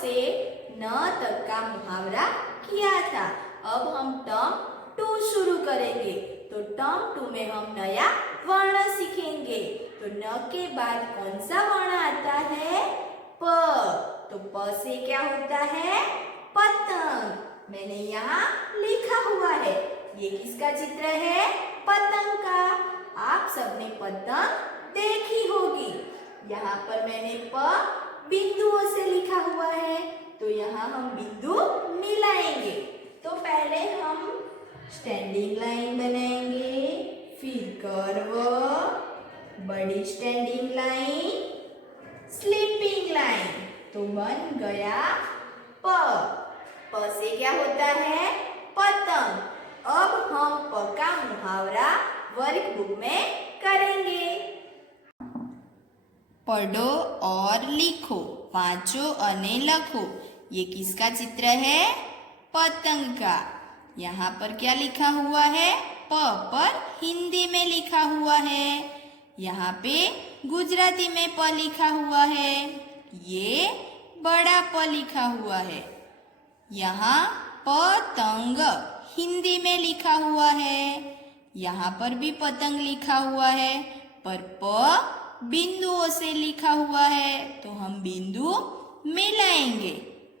से न तक का मुहावरा किया था। अब हम टर्म 2 शुरू करेंगे। तो टर्म 2 में हम नया वर्ण सीखेंगे। तो न के बाद कौन सा वर्ण आता है? प। तो प से क्या होता है? पतंग। मैंने यहाँ लिखा हुआ है। ये किसका चित्र है? पतंग का। आप सबने पतंग देखी होगी। यहाँ पर मैंने प बिंदुओं से लिखा हुआ है, तो यहाँ हम बिंदु मिलाएंगे। तो पहले हम स्टैंडिंग लाइन बनाएंगे, फिर कर्व, बड़ी स्टैंडिंग लाइन, स्लीपिंग लाइन। तो बन गया प। प से क्या होता है? पतंग। अब हम प का मुहावरा वर्कबुक में करेंगे। पढ़ो और लिखो, वांचो अने लखो। ये किसका चित्र है? पतंग का। यहाँ पर क्या लिखा हुआ है? प पर हिंदी में लिखा हुआ है। यहाँ पे गुजराती में प लिखा हुआ है। ये बड़ा प लिखा हुआ है। यहाँ पतंग हिंदी में लिखा हुआ है। यहाँ पर भी पतंग लिखा हुआ है, पर प बिंदुओं से लिखा हुआ है, तो हम बिंदु मिलाएंगे।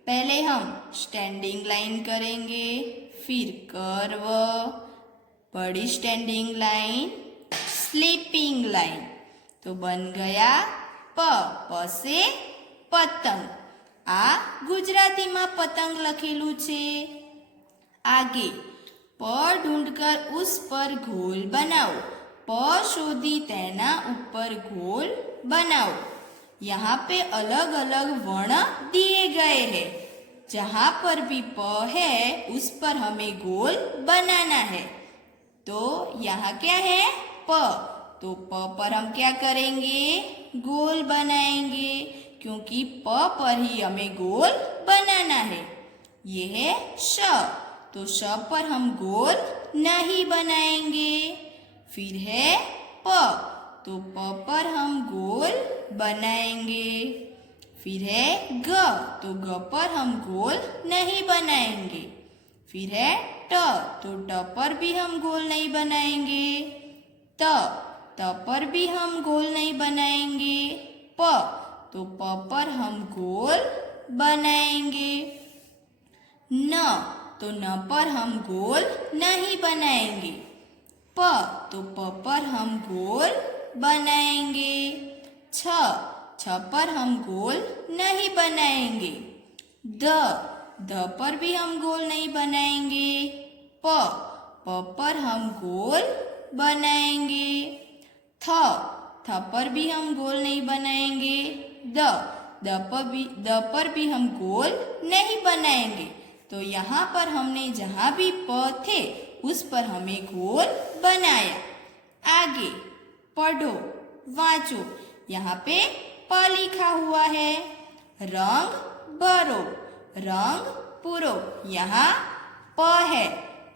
पहले हम स्टैंडिंग लाइन करेंगे, फिर कर्व, बड़ी स्टैंडिंग लाइन, स्लीपिंग लाइन। तो बन गया प। प से पतंग। आ गुजरातीમાં पतंग લખેલું છે। आगे प ढूंढकर उस पर घोल बनाओ, प शोधी तेना ऊपर घोल बनाओ। यहाँ पे अलग अलग वर्ण दिए गए हैं। जहाँ पर भी प है उस पर हमें गोल बनाना है। तो यहाँ क्या है? प। तो प पर हम क्या करेंगे? गोल बनाएंगे, क्योंकि प पर ही हमें गोल बनाना है। ये है श। तो श पर हम गोल नहीं बनाएंगे। फिर है प। तो प पर हम गोल बनाएंगे। फिर है ग। तो ग पर हम गोल नहीं बनाएंगे। फिर है ट। तो ट पर भी हम गोल नहीं बनाएंगे। त। त पर भी हम गोल नहीं बनाएंगे। प। तो प पर हम गोल बनाएंगे। न। तो न पर हम गोल नहीं बनाएंगे। प। तो प पर हम गोल बनाएंगे। छ। छ पर हम गोल नहीं बनाएंगे। द। द पर भी हम गोल नहीं बनाएंगे। प। प पर हम गोल बनाएंगे। थ। थ पर भी हम गोल नहीं बनाएंगे। द। द पर भी हम गोल नहीं बनाएंगे। तो यहाँ पर हमने जहाँ भी प थे उस पर हमें गोल बनाया। आगे पढ़ो, वांचो। यहाँ पे प लिखा हुआ है। रंग भरो, रंग पूरो। यहाँ प है,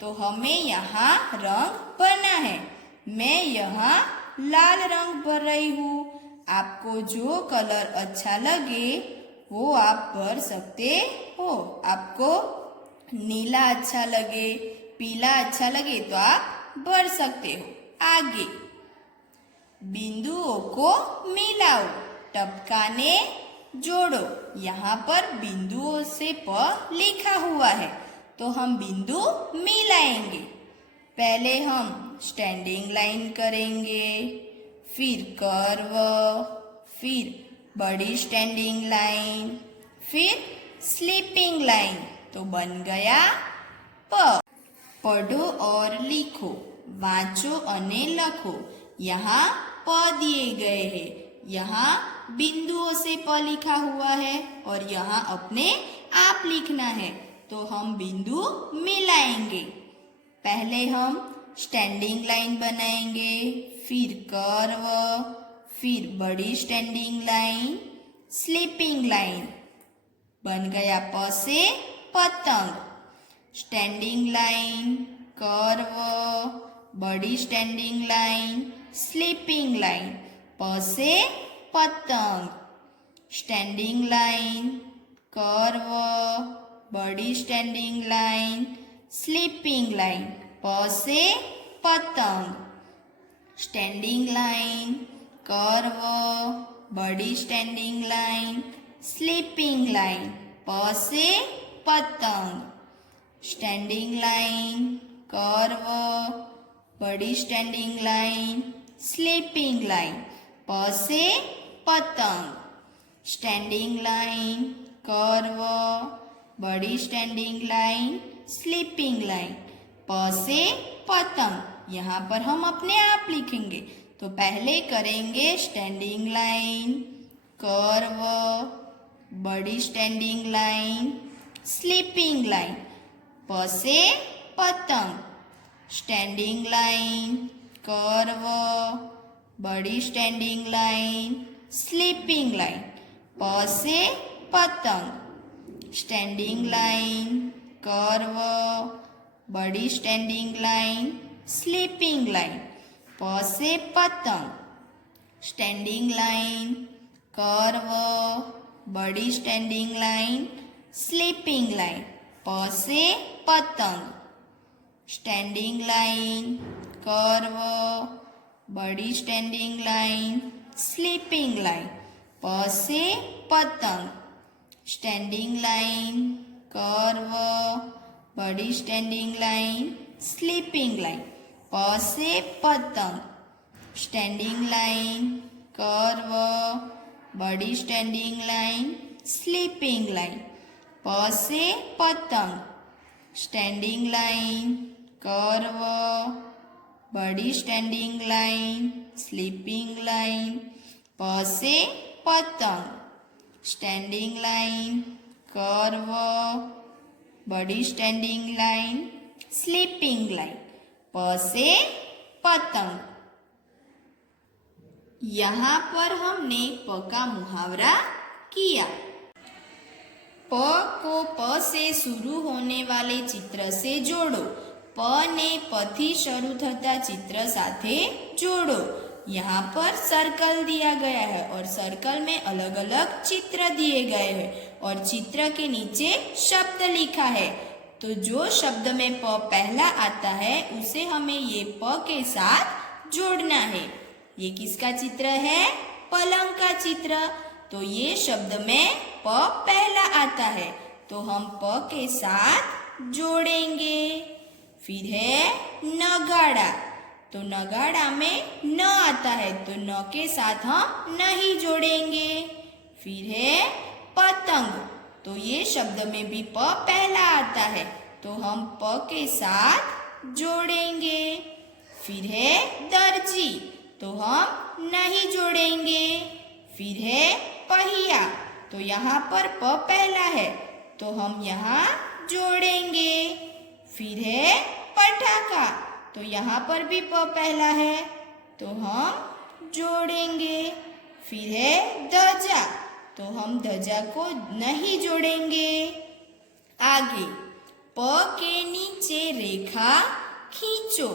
तो हमें यहाँ रंग भरना है। मैं यहाँ लाल रंग भर रही हूँ। आपको जो कलर अच्छा लगे वो आप भर सकते हो। आपको नीला अच्छा लगे, पीला अच्छा लगे तो आप भर सकते हो। आगे बिंदुओं को मिलाओ, टपकाने जोड़ो। यहाँ पर बिंदुओं से प लिखा हुआ है, तो हम बिंदु मिलाएंगे। पहले हम स्टैंडिंग लाइन करेंगे, फिर कर्व, फिर बड़ी स्टैंडिंग लाइन, फिर स्लीपिंग लाइन। तो बन गया प। पढ़ो और लिखो, वांचो अने लखो। यहाँ प दिए गए हैं। यहाँ बिंदुओं से प लिखा हुआ है और यहाँ अपने आप लिखना है, तो हम बिंदु मिलाएंगे। पहले हम स्टैंडिंग लाइन बनाएंगे, फिर कर्व, फिर बड़ी स्टैंडिंग लाइन, स्लीपिंग लाइन। बन गया प से पतंग। स्टैंडिंग लाइन, कर्व, बड़ी स्टैंडिंग लाइन, स्लीपिंग लाइन। प से पतंग। स्टैंडिंग लाइन, कर्व, बड़ी स्टैंडिंग लाइन, स्लीपिंग लाइन। प से पतंग, स्टैंडिंग लाइन, कर्व, बड़ी स्टैंडिंग लाइन, स्लीपिंग लाइन। प से पतंग, स्टैंडिंग लाइन, कर्व, बड़ी स्टैंडिंग लाइन, स्लीपिंग लाइन। प से पतंग, स्टैंडिंग लाइन, कर्व, बड़ी स्टैंडिंग लाइन, स्लीपिंग लाइन। प से पतंग। यहाँ पर हम अपने आप लिखेंगे। तो पहले करेंगे स्टैंडिंग लाइन, कर्व, बड़ी स्टैंडिंग लाइन, स्लीपिंग लाइन। प से पतंग, स्टैंडिंग लाइन, कर्व, बड़ी स्टैंडिंग लाइन, स्लीपिंग लाइन। प से पतंग, स्टैंडिंग लाइन, कर्व, बड़ी स्टैंडिंग लाइन, स्लीपिंग लाइन। प से पतंग, स्टैंडिंग लाइन, कर्व, बड़ी स्टैंडिंग लाइन, स्लीपिंग लाइन। प से पतंग, स्टैंडिंग लाइन, कर्व, बड़ी स्टैंडिंग लाइन, स्लीपिंग लाइन। प से पतंग, स्टैंडिंग लाइन, कर्व, बड़ी स्टैंडिंग लाइन, स्लीपिंग लाइन। प से पतंग, स्टैंडिंग लाइन, कर्व, बड़ी स्टैंडिंग लाइन, स्लीपिंग लाइन। प से पतंग, स्टैंडिंग लाइन, कर्व, बड़ी स्टैंडिंग लाइन, स्लीपिंग लाइन। प से पतंग, स्टैंडिंग लाइन, कर्व, बड़ी स्टैंडिंग लाइन, स्लीपिंग लाइन। प से पतंग। यहाँ पर हमने प का मुहावरा किया। प को प से शुरू होने वाले चित्र से जोड़ो। प ने प થી શરૂ થતા चित्र साथे जोड़ो। यहाँ पर सर्कल दिया गया है और सर्कल में अलग अलग चित्र दिए गए हैं और चित्र के नीचे शब्द लिखा है। तो जो शब्द में प पहला आता है उसे हमें ये प के साथ जोड़ना है। ये किसका चित्र है? पलंग का चित्र। तो ये शब्द में प पहला आता है तो हम प के साथ जोड़ेंगे। फिर है नगाड़ा। तो नगाड़ा में न आता है तो न के साथ हम नहीं जोड़ेंगे। फिर है पतंग। तो ये शब्द में भी प पहला आता है तो हम प के साथ जोड़ेंगे। फिर है दर्जी। तो हम नहीं जोड़ेंगे। फिर है पहिया। तो यहाँ पर प पहला है तो हम यहाँ जोड़ेंगे। फिर है पटाखा। तो यहाँ पर भी प पहला है तो हम जोड़ेंगे। फिर है ध्वजा। तो हम ध्वजा को नहीं जोड़ेंगे। आगे प के नीचे रेखा खींचो।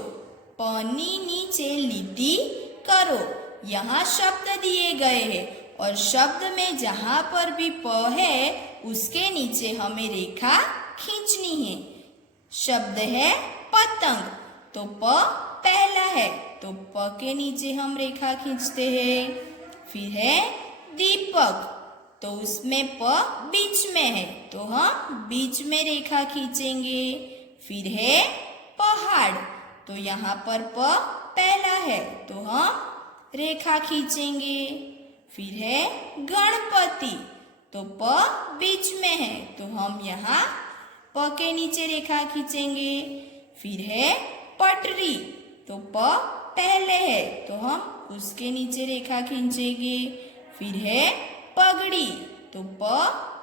प नी नीचे लिटी करो। यहाँ शब्द दिए गए हैं और शब्द में जहाँ पर भी प है उसके नीचे हमें रेखा खींचनी है। शब्द है पतंग। तो प पहला है तो प के नीचे हम रेखा खींचते हैं। फिर है दीपक। तो उसमें प बीच में है तो हम बीच में रेखा खींचेंगे। फिर है पहाड़। तो यहाँ पर प पहला है तो हम रेखा खींचेंगे। फिर है गणपति। तो प बीच में है तो हम यहाँ प के नीचे रेखा खींचेंगे। फिर है पटरी। तो प पहले है तो हम उसके नीचे रेखा खींचेंगे। फिर है पगड़ी। तो प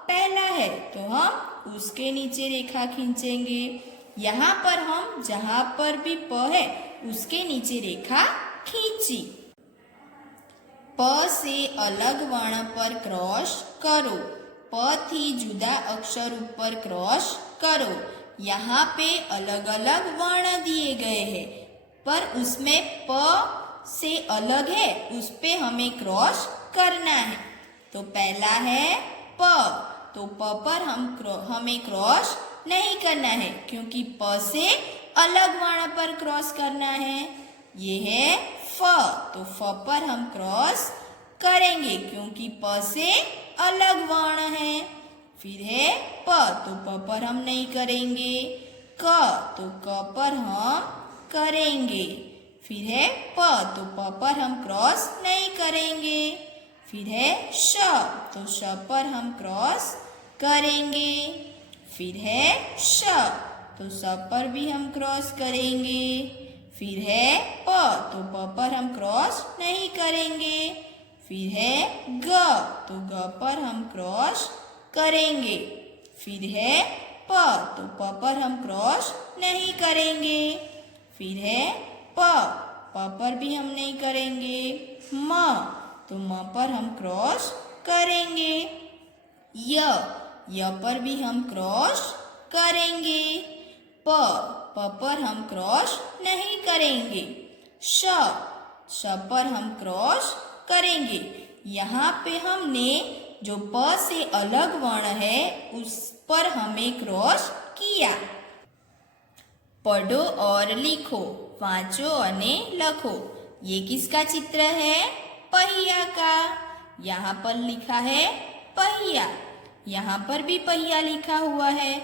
पहला है तो हम उसके नीचे रेखा खींचेंगे। यहाँ पर हम जहाँ पर भी प है उसके नीचे रेखा खींची। प से अलग वर्ण पर क्रॉस करो। प थी जुदा अक्षर ऊपर क्रॉस करो। यहाँ पे अलग अलग वर्ण दिए गए हैं पर उसमें प से अलग है उस पे हमें क्रॉस करना है। तो पहला है प। तो प पर हमें क्रॉस नहीं करना है, क्योंकि प से अलग वर्ण पर क्रॉस करना है। ये है फ, तो फ पर हम क्रॉस करेंगे, क्योंकि प से अलग वर्ण है। फिर है प, तो प पर हम नहीं करेंगे। क, तो क पर हम करेंगे। फिर है प, तो प पर हम क्रॉस नहीं करेंगे। फिर है श, तो श पर हम क्रॉस करेंगे। फिर है श, तो श पर भी हम क्रॉस करेंगे। फिर है प, तो प पर हम क्रॉस नहीं करेंगे। फिर है ग, तो ग पर हम क्रॉस करेंगे। फिर है प, तो प पर हम क्रॉस नहीं करेंगे। फिर है प पर भी हम नहीं करेंगे। म, तो म पर हम क्रॉस करेंगे। य पर भी हम क्रॉस करेंगे। प पर हम क्रॉस नहीं करेंगे। श पर हम क्रॉस करेंगे। यहाँ पे हमने जो प से अलग वर्ण है उस पर हमें क्रॉस किया। पढ़ो और लिखो, वांचो અને लखो। ये किसका चित्र है? पहिया का। यहाँ पर लिखा है पहिया, यहाँ पर भी पहिया लिखा हुआ है,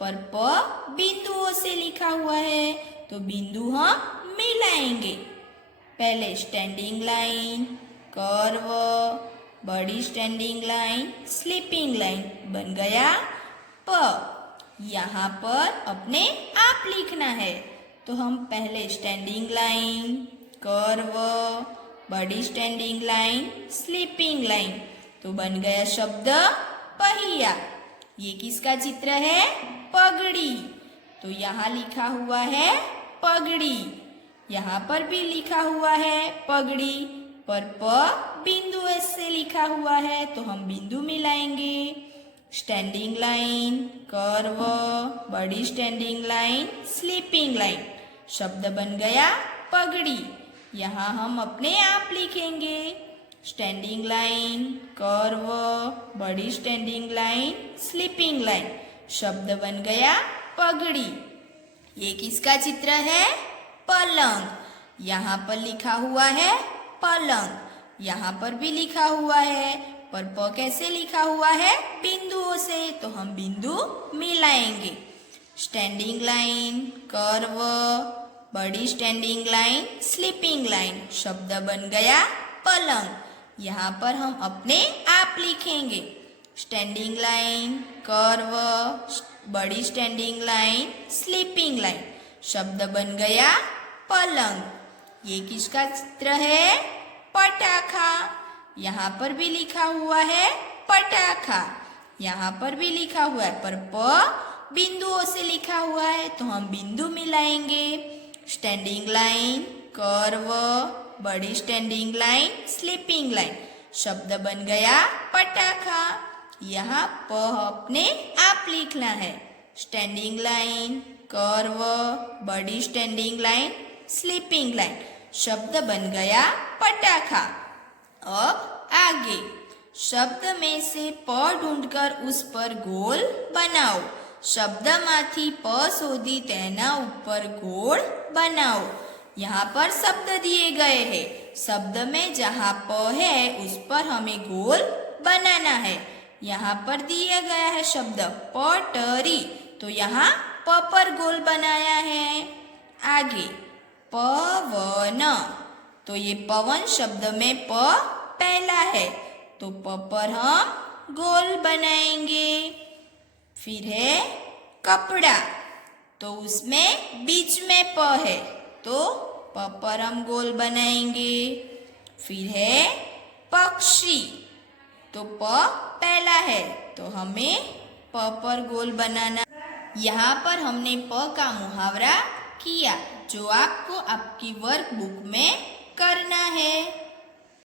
पर प बिंदुओं से लिखा हुआ है, तो बिंदु हम मिलाएंगे। पहले स्टैंडिंग लाइन, कर्व, बड़ी स्टैंडिंग लाइन, स्लीपिंग लाइन बन गया प। यहाँ पर अपने आप लिखना है, तो हम पहले स्टैंडिंग लाइन, कर्व, बड़ी स्टैंडिंग लाइन, स्लीपिंग लाइन, तो बन गया शब्द पहिया। ये किसका चित्र है? पगड़ी। तो यहाँ लिखा हुआ है पगड़ी, यहाँ पर भी लिखा हुआ है पगड़ी, पर प बिंदु से लिखा हुआ है, तो हम बिंदु मिलाएंगे। स्टैंडिंग लाइन, कर्व, बड़ी स्टैंडिंग लाइन, स्लीपिंग लाइन, शब्द बन गया पगड़ी। यहाँ हम अपने आप लिखेंगे। स्टैंडिंग लाइन, कर्व, बड़ी स्टैंडिंग लाइन, स्लीपिंग लाइन, शब्द बन गया पगड़ी। ये किसका चित्र है? पलंग। यहाँ पर लिखा हुआ है पलंग, यहाँ पर भी लिखा हुआ है, पर प कैसे लिखा हुआ है? बिंदुओं से, तो हम बिंदु मिलाएंगे। स्टैंडिंग लाइन, कर्व, बड़ी स्टैंडिंग लाइन, स्लीपिंग लाइन, शब्द बन गया पलंग। यहाँ पर हम अपने आप लिखेंगे। स्टैंडिंग लाइन, कर्व, बड़ी स्टैंडिंग लाइन, स्लीपिंग लाइन, शब्द बन गया पलंग। ये किसका चित्र है? पटाखा। यहाँ पर भी लिखा हुआ है पटाखा, यहाँ पर भी लिखा हुआ है, पर प बिंदुओं से लिखा हुआ है, तो हम बिंदु मिलाएंगे। स्टैंडिंग लाइन, कर्व, बड़ी स्टैंडिंग लाइन, स्लीपिंग लाइन, शब्द बन गया पटाखा। यहाँ प अपने आप लिखना है। स्टैंडिंग लाइन, कर्व, बड़ी स्टैंडिंग लाइन, स्लीपिंग लाइन, शब्द बन गया पटाखा। अब आगे शब्द में से प ढूंढकर उस पर गोल बनाओ। शब्दમાંથી प शोधी तेना ऊपर गोल बनाओ। यहाँ पर शब्द दिए गए हैं। शब्द में जहाँ प है उस पर हमें गोल बनाना है। यहाँ पर दिया गया है शब्द पटरी, तो यहाँ प पर गोल बनाया है। आगे पवन, तो ये पवन शब्द में प पहला है, तो प पर हम गोल बनाएंगे। फिर है कपड़ा, तो उसमें बीच में प है, तो प पर हम गोल बनाएंगे। फिर है पक्षी, तो प पहला है, तो हमें प पर गोल बनाना। यहाँ पर हमने प का मुहावरा किया, जो आपको आपकी वर्कबुक में करना है।